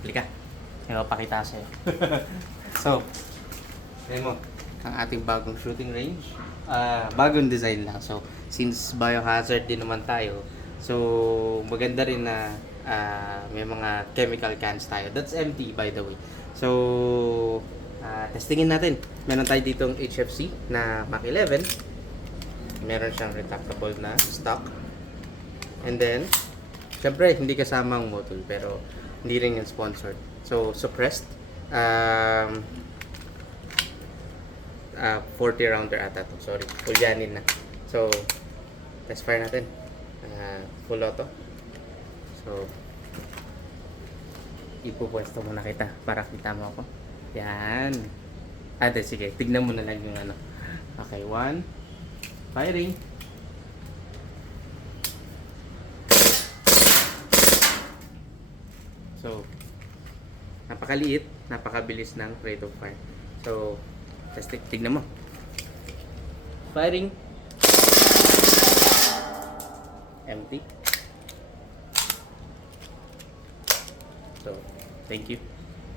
Halika. May papakita sa'yo. So, tignan mo. Ang ating bagong shooting range. Bagong design lang. So, since biohazard din naman tayo, so maganda rin na may mga chemical cans tayo. That's empty by the way. So, testingin natin. Meron tayo ditong HFC na Mach 11. Meron siyang retractable na stock. And then, syempre, hindi kasama ang module, pero hindi rin yung sponsored. So, suppressed. 40 rounder ata to. Sorry, Fulyanin na. So, test fire natin. Full auto. So, ipupwesto muna kita para kita mo ako. Yan. Sige, tignan mo na lang yung ano. Okay, 1. Firing. So, napakaliit, napakabilis ng rate of fire. So, tignan mo. Firing. Empty. So, thank you.